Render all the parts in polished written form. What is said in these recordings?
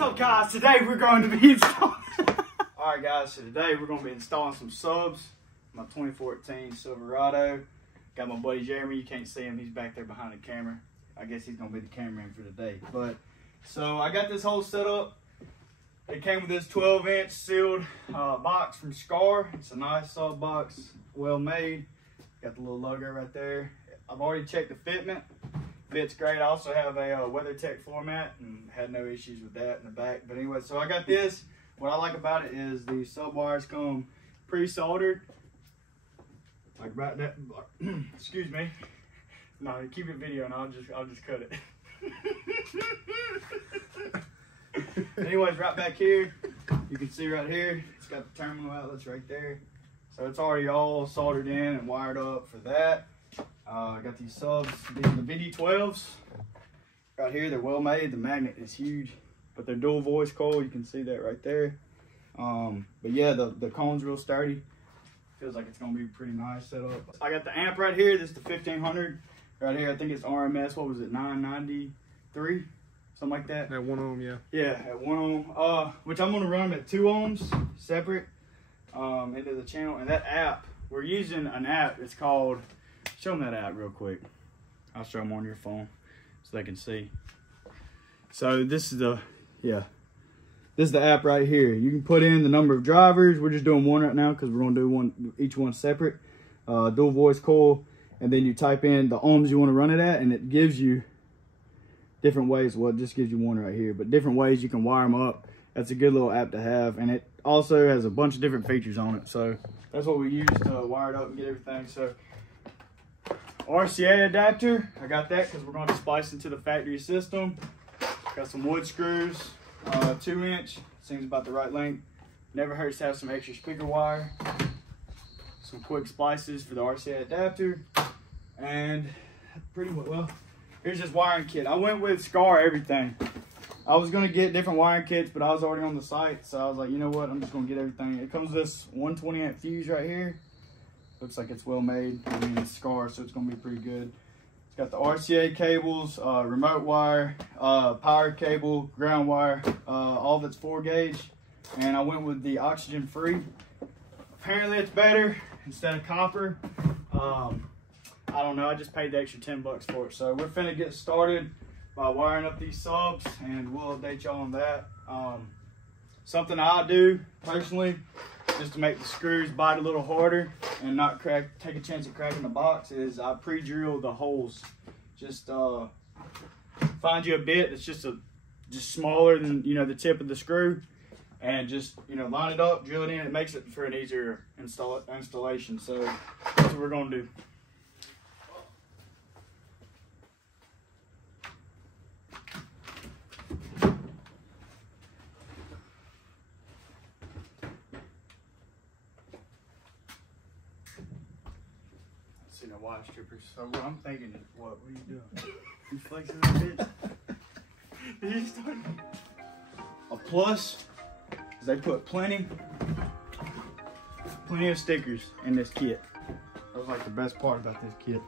What's up, guys? Today we're going to be installing. Alright guys, so today we're going to be installing some subs. My 2014 Silverado. Got my buddy Jeramie. You can't see him, he's back there behind the camera. I guess he's going to be the cameraman for today. But so I got this whole setup. It came with this 12-inch sealed box from Scar. It's a nice sub box, well made. Got the little logo right there. I've already checked the fitment. Fits great. I also have a WeatherTech floor mat and had no issues with that in the back. But anyway, so I got this. What I like about it is the sub wires come pre-soldered. Like right that. Excuse me. No, keep it video and I'll just cut it. Anyways, right back here, you can see right here, it's got the terminal outlets right there. So it's already all soldered in and wired up for that. I got these subs, these are the VD-12s. Right here, they're well made. The magnet is huge, but they're dual voice coil. You can see that right there. But yeah, the cone's real sturdy. Feels like it's gonna be pretty nice setup. I got the amp right here. This is the 1500 right here. I think it's RMS. What was it? 993, something like that. At 1 ohm, yeah. Yeah, at 1 ohm. Which I'm gonna run at 2 ohms separate into the channel. And that app, we're using an app. It's called. Show them that app real quick. I'll show them on your phone so they can see. So this is the, this is the app right here. You can put in the number of drivers. We're just doing one right now because we're gonna do each one separate. Dual voice coil, and then you type in the ohms you want to run it at, and it gives you different ways. Well, it just gives you one right here, but different ways you can wire them up. That's a good little app to have, and it also has a bunch of different features on it. So that's what we use to wire it up and get everything. So RCA adapter, I got that because we're going to splice into the factory system. Got some wood screws, 2-inch, seems about the right length. Never hurts to have some extra speaker wire. Some quick splices for the RCA adapter. And pretty well, here's this wiring kit. I went with Scar everything. I was going to get different wiring kits, but I was already on the site. So I was like, you know what, I'm just going to get everything. It comes with this 120 amp fuse right here. Looks like it's well made. I mean, it's Scar, so it's gonna be pretty good. It's got the RCA cables, remote wire, power cable, ground wire, all of it's 4-gauge. And I went with the oxygen free. Apparently it's better instead of copper. I don't know, I just paid the extra 10 bucks for it. So we're finna get started by wiring up these subs, and we'll update y'all on that. Something I do personally, just to make the screws bite a little harder and not take a chance of cracking the box, is I pre-drill the holes. Just find you a bit that's just smaller than the tip of the screw, and just line it up, drill it in. It makes it for an easier installation. So that's what we're gonna do. No wire strippers. So what I'm thinking is, what are you doing? You flexing a bit? Did you start? A plus is they put plenty of stickers in this kit. That was like the best part about this kit.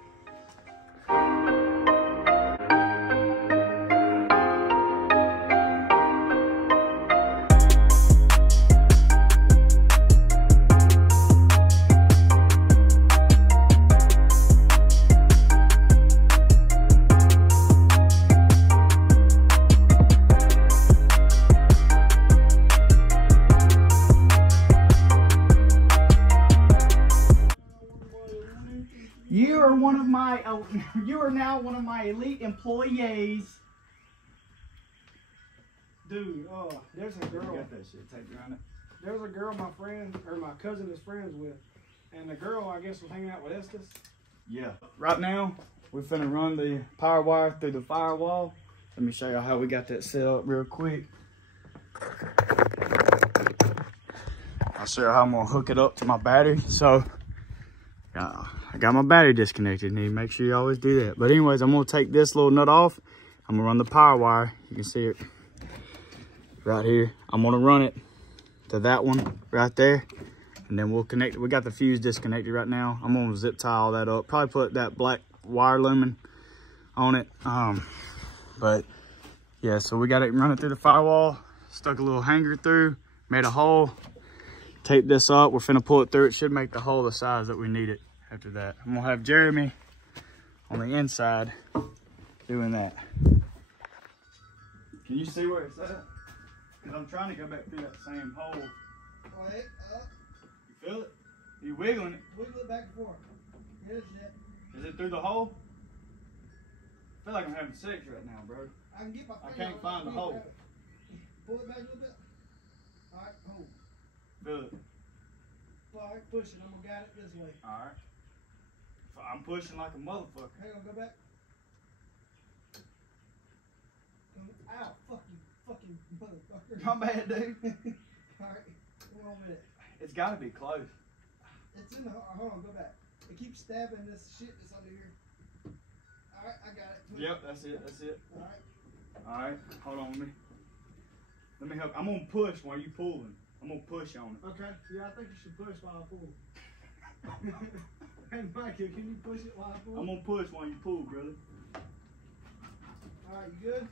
You are now one of my elite employees. Dude, there's a girl. Got that shit taped around it. There's a girl my friend, or my cousin is friends with. And the girl, I guess, was hanging out with Estes. Yeah. Right now, we're finna run the power wire through the firewall. Let me show you how we got that set up real quick. I'll show you how I'm gonna hook it up to my battery. So, I got my battery disconnected. Need to make sure you always do that. But anyways, I'm gonna take this little nut off. I'm gonna run the power wire. You can see it right here. I'm gonna run it to that one right there, and then we'll connect it. We got the fuse disconnected right now. I'm gonna zip tie all that up. Probably put that black wire lumen on it. But yeah, so we got it running through the firewall. stuck a little hanger through, made a hole, taped this up. We're finna pull it through. It should make the hole the size that we need it after that. I'm gonna have Jeramie on the inside doing that. Can you see where it's at? Because I'm trying to go back through that same hole. Wait, up. You feel it? You wiggling it? Wiggle it back and forth. Here's it. Is it through the hole? I feel like I'm having sex right now, bro. I can get my I finger can't on find it. the hole. Pull it back a little bit. Alright, hold. Feel it? Alright, push it. I'm gonna guide it this way. Alright. I'm pushing like a motherfucker. Hang on, go back. Ow, fucking motherfucker. My bad, dude. Alright, come on with it. It's gotta be close. It's in the, hold on, go back. It keeps stabbing this shit that's under here. Alright, I got it. Yep, that's it, that's it. Alright. Alright, hold on, let me help. I'm gonna push while you pulling. I'm gonna push on it. Okay, yeah, I think you should push while I pull. Hey, Mikey, can you push it while I pull? I'm gonna push while you pull, brother. Alright, you good?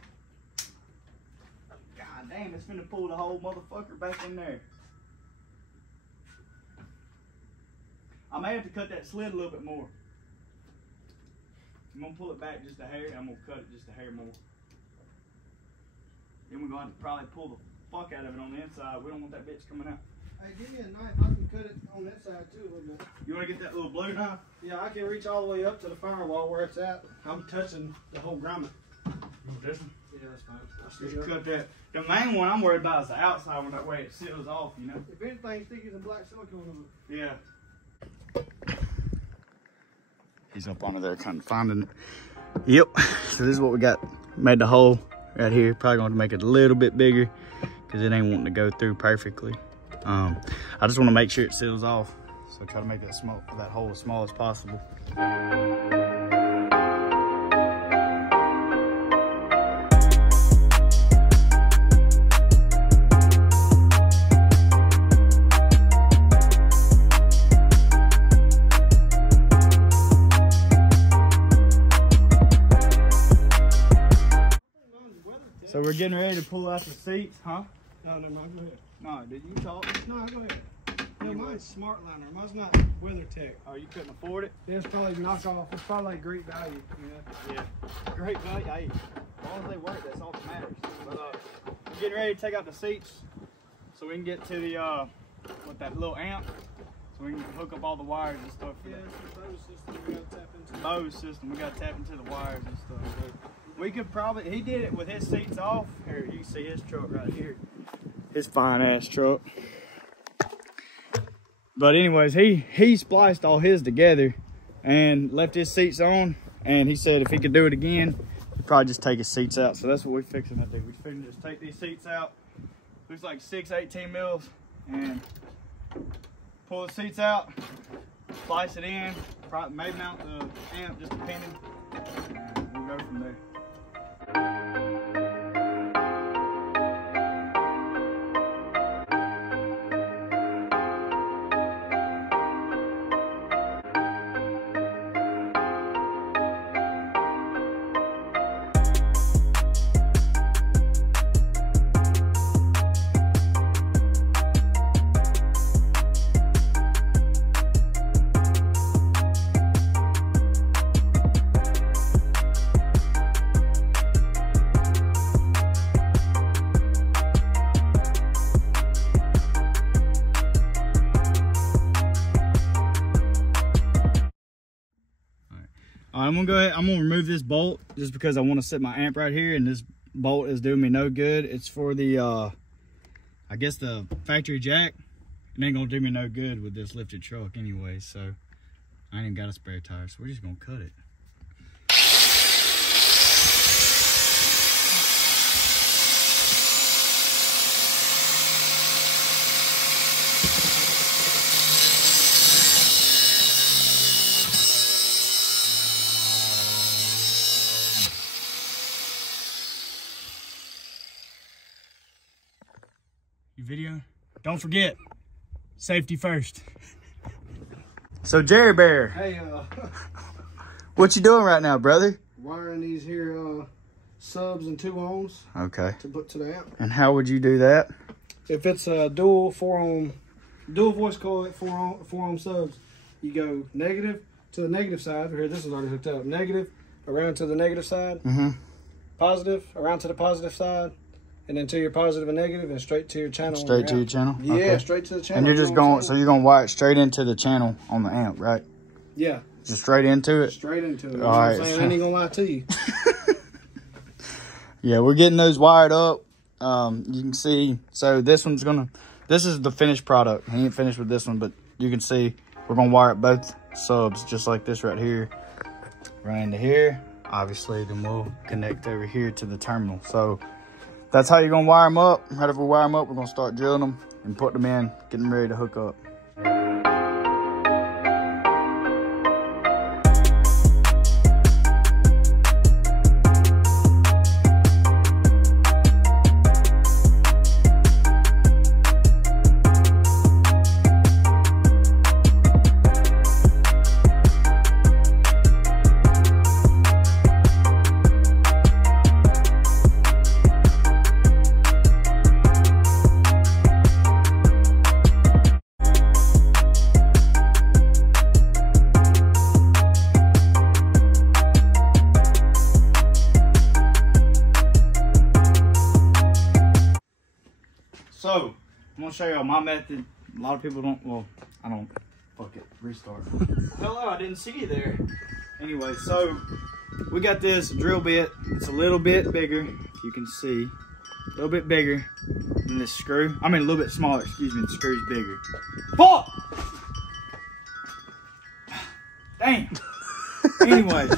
God damn, it's finna pull the whole motherfucker back in there. I may have to cut that slit a little bit more. I'm gonna pull it back just a hair, and I'm gonna cut it just a hair more. Then we're gonna have to probably pull the fuck out of it on the inside. We don't want that bitch coming out. Hey, give me a knife. I can cut it on that side too a little bit. You wanna get that little blue knife? Yeah, I can reach all the way up to the firewall where it's at. I'm touching the whole grommet. This one? Yeah, that's fine. Just cut that. The main one I'm worried about is the outside one. That way it seals off, you know? If anything, stick it in black silicone on it. Yeah. He's up under there kind of finding it. Yep, so this is what we got. Made the hole right here. Probably going to make it a little bit bigger because it ain't wanting to go through perfectly. I just want to make sure it seals off. So try to make that hole as small as possible. So we're getting ready to pull out the seats, huh? No, go ahead. No, did you talk? No, go ahead. No, mine's Smart Liner. Mine's not WeatherTech. Oh, you couldn't afford it? It's probably knockoff. It's probably like great value. You know? Yeah. Great value. Hey, as long as they work, that's all that matters. But we're getting ready to take out the seats so we can get to the with that little amp, so we can hook up all the wires and stuff. Yeah, it's the Bose system we gotta tap into. Bose system. We gotta tap into the wires and stuff. So we could probably. He did it with his seats off. Here, you can see his truck right here. His fine ass truck. But anyways, he spliced all his together and left his seats on. And he said if he could do it again, he'd probably just take his seats out. So that's what we're fixing to do. We're fixing to just take these seats out. Looks like 6 18 mils. And pull the seats out, splice it in, probably maybe mount the amp, just depending. And we'll go from there. I'm gonna go ahead, I'm gonna remove this bolt just because I want to set my amp right here, and this bolt is doing me no good. It's for the I guess the factory jack. It ain't gonna do me no good with this lifted truck anyway, so I ain't even got a spare tire, so we're just gonna cut it. Video. Don't forget, safety first. So Jerry Bear, Hey, what you doing right now, brother? wiring these here subs and 2 ohms. Okay. To put to the amp. And how would you do that? If it's a dual 4 ohm, dual voice coil at 4 ohm subs, you go negative to the negative side. Here, this is already hooked up. Negative around to the negative side. Positive around to the positive side. And then to your positive and negative, and straight to your channel. Straight to your channel? Yeah, okay. straight to the channel. And you're just going, so you're going to wire it straight into the channel on the amp, right? Yeah. Just straight into it? Straight into it. You All know what right. I'm saying? I ain't gonna lie to you. Yeah, we're getting those wired up. You can see, so this is the finished product. He ain't finished with this one, but you can see we're going to wire up both subs just like this right here. Right into here. Obviously, then we'll connect over here to the terminal. So that's how you're going to wire them up. Right after we wire them up, we're going to start drilling them and put them in, getting ready to hook up. So, I'm going to show y'all my method. A lot of people don't, well, I don't. Fuck it, restart. Hello, I didn't see you there. Anyway, so we got this drill bit. It's a little bit bigger, if you can see. A little bit bigger than this screw. I mean, a little bit smaller, excuse me, the screw's bigger. Fuck! Damn! Anyway.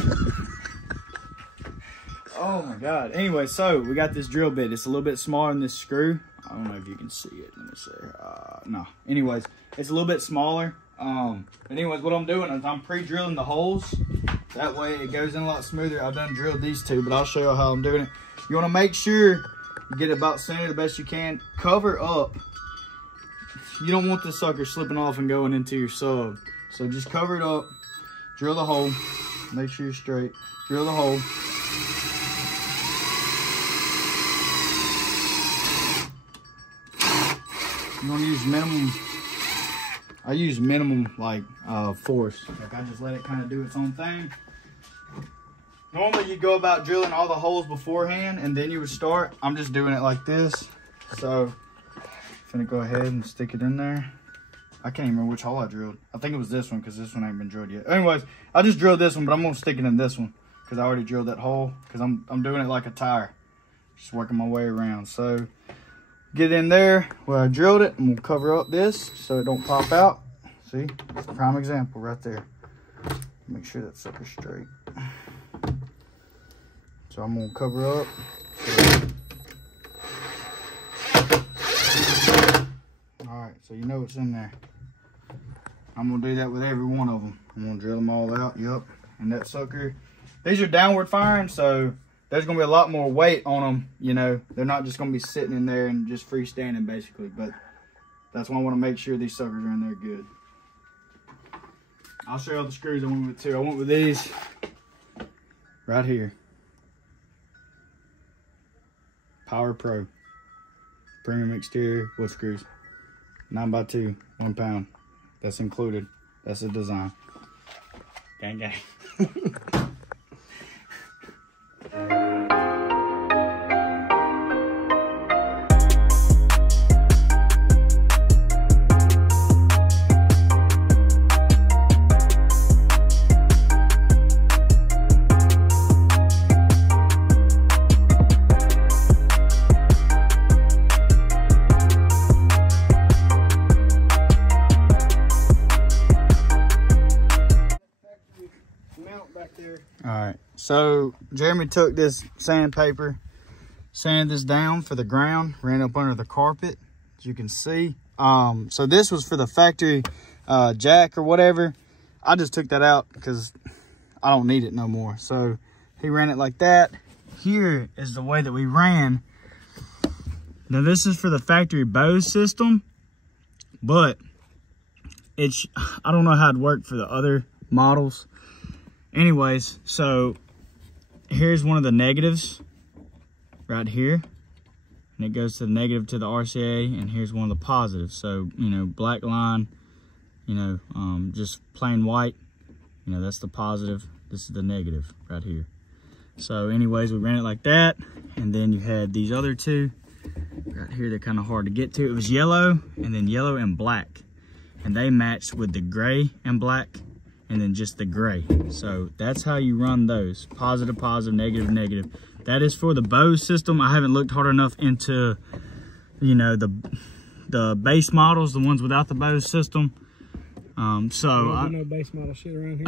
Oh my God. Anyway, so we got this drill bit. It's a little bit smaller than this screw. I don't know if you can see it. Let me see. No. Anyways, it's a little bit smaller. But anyways, what I'm doing is I'm pre-drilling the holes. That way it goes in a lot smoother. I've done drilled these two, but I'll show you how I'm doing it. You want to make sure you get it about center the best you can. Cover up. You don't want this sucker slipping off and going into your sub. So just cover it up. Drill the hole. Make sure you're straight. Drill the hole. You want to use minimum. I use minimum like force. Like I just let it kind of do its own thing. Normally you go about drilling all the holes beforehand and then you would start. I'm just doing it like this. So I'm gonna go ahead and stick it in there. I can't even remember which hole I drilled. I think it was this one because this one ain't been drilled yet. Anyways, I just drilled this one, but I'm gonna stick it in this one because I already drilled that hole because I'm doing it like a tire. Just working my way around. So get it in there where I drilled it, and we'll cover up this so it don't pop out. See, it's a prime example right there. Make sure that sucker's straight. So I'm gonna cover up. All right, so you know what's in there. I'm gonna do that with every one of them. I'm gonna drill them all out, yep. And that sucker, these are downward firing, so there's gonna be a lot more weight on them, you know. They're not just gonna be sitting in there and just freestanding basically, but that's why I wanna make sure these suckers are in there good. I'll show you all the screws I went with too. I went with these right here. Power Pro. Premium exterior wood screws. 9x2, 1 pound. That's included. That's the design. Gang gang. Alright, so Jeramie took this sandpaper, sanded this down for the ground, ran up under the carpet, as you can see. So this was for the factory jack or whatever. I just took that out because I don't need it no more. So he ran it like that. Here is the way that we ran. Now this is for the factory Bose system, but it's, I don't know how it worked for the other models. Anyways, so here's one of the negatives. right here, and it goes to the negative to the RCA, and here's one of the positives. So, you know, black line, you know, just plain white, you know, that's the positive. This is the negative right here. So anyways, we ran it like that, and then you had these other two right here. They're kind of hard to get to. It was yellow, and then yellow and black, and they matched with the gray and black, and then just the gray. So that's how you run those. Positive, positive, negative, negative. That is for the Bose system. I haven't looked hard enough into, you know, the base models, the ones without the Bose system. So I no base model shit around here.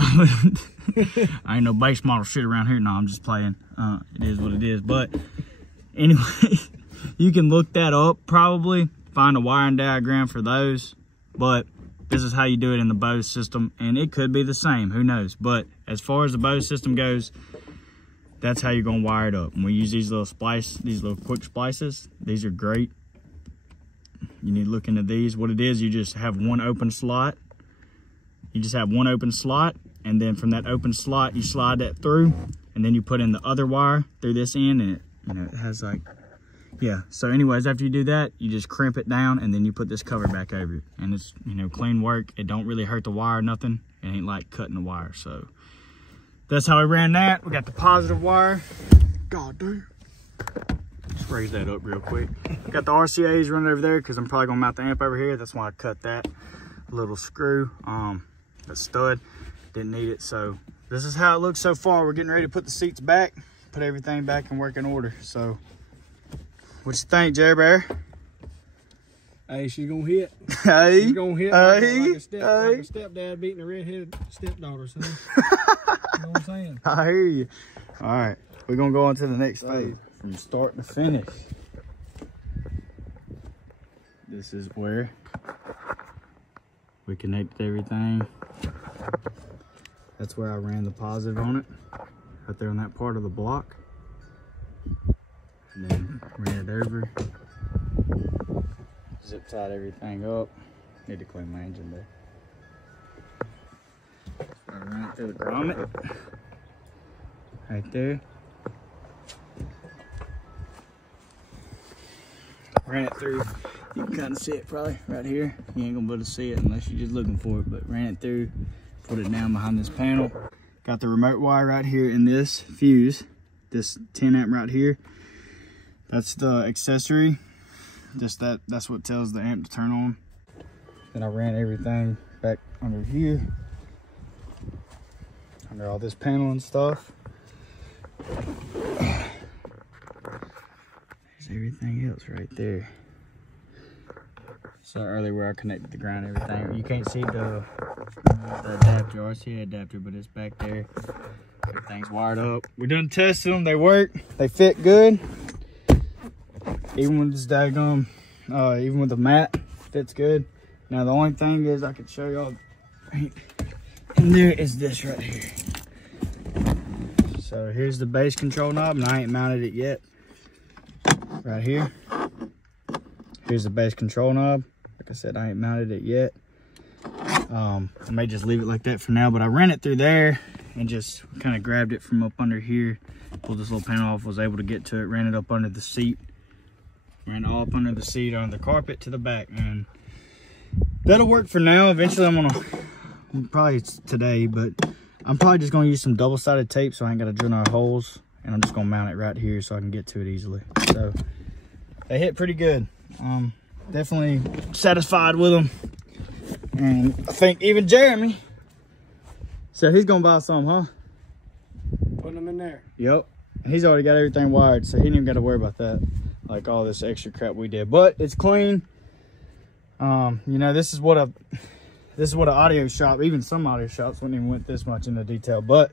I ain't no base model shit around here. No, I'm just playing. It is what it is. But anyway, you can look that up probably, find a wiring diagram for those. But this is how you do it in the Bose system, and it could be the same, who knows. But as far as the Bose system goes, that's how you're gonna wire it up. And we use these little quick splices. These are great. You need to look into these. What it is, you just have one open slot. You just have one open slot, and then from that open slot, you slide that through, and then you put in the other wire through this end, and it, you know, it has like, yeah. So anyways, after you do that, you just crimp it down, and then you put this cover back over it, and it's, you know, clean work. It don't really hurt the wire, nothing. It ain't like cutting the wire. So that's how we ran that. We got the positive wire. God, dude. Just raise that up real quick. Got the RCAs running over there because I'm probably gonna mount the amp over here. That's why I cut that little screw. The stud didn't need it. So this is how it looks so far. We're getting ready to put the seats back, put everything back in working order. So what you think, Jerry Bear? Hey, she's gonna hit. Hey, she's gonna hit like a stepdad beating a redheaded stepdaughter, son. You know what I'm saying? I hear you. All right, we're gonna go on to the next phase from start to finish. This is where we connected everything. That's where I ran the positive on it, right there on that part of the block. And then ran it over. Zip tied everything up. Need to clean my engine there. I ran it through the grommet. Right there. Ran it through. You can kind of see it probably right here. You ain't gonna be able to see it unless you're just looking for it, but ran it through, put it down behind this panel. Got the remote wire right here in this fuse, this 10 amp right here. That's the accessory. Just that's what tells the amp to turn on. Then I ran everything back under here, under all this panel and stuff. There's everything else right there. So earlier where I connected the ground and everything. You can't see the adapter, RCA adapter, but it's back there. Everything's wired up. We done tested them, they work, they fit good. Even with this daggum, even with the mat, fits good. Now the only thing is I could show y'all right in there is this right here. So here's the bass control knob, and I ain't mounted it yet. Right here. Here's the bass control knob. Like I said, I ain't mounted it yet. I may just leave it like that for now, but I ran it through there and just kind of grabbed it from up under here. Pulled this little panel off, was able to get to it, ran it up under the seat. Ran all up under the seat, on the carpet to the back, and that'll work for now. Eventually I'm gonna, probably it's today, but I'm probably just gonna use some double-sided tape so I ain't gotta drill no holes, and I'm just gonna mount it right here so I can get to it easily. So they hit pretty good. Definitely satisfied with them, and I think even Jeramie said he's gonna buy some, huh? Putting them in there. Yep, he's already got everything wired, so he didn't even got to worry about that, like all this extra crap we did. But it's clean. You know, this is what an audio shop, even some audio shops wouldn't even went this much into detail, but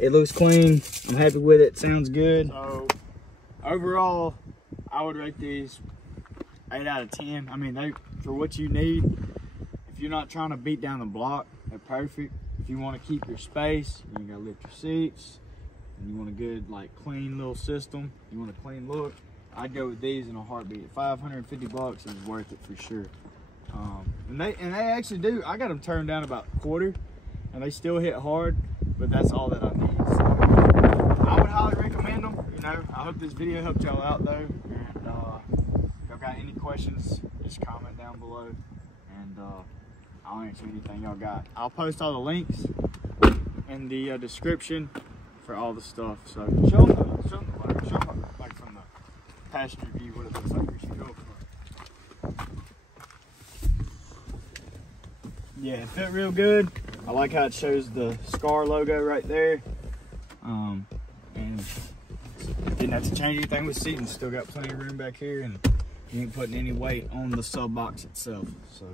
it looks clean. I'm happy with it. Sounds good. So overall, I would rate these 8 out of 10. I mean, they, for what you need, if you're not trying to beat down the block, they're perfect. If you want to keep your space, you gotta lift your seats, and you want a good, like, clean little system, you want a clean look, I'd go with these in a heartbeat. 550 bucks is worth it for sure. And they actually do. I got them turned down about a quarter, and they still hit hard, but that's all that I need. So I would highly recommend them. You know, I hope this video helped y'all out though, and if y'all got any questions, just comment down below, and I'll answer anything y'all got. I'll post all the links in the description for all the stuff. So show them like from the passenger view what it looks like. Yeah, it fit real good. I like how it shows the SCAR logo right there. And didn't have to change anything with seating. Still got plenty of room back here, and you ain't putting any weight on the sub box itself. So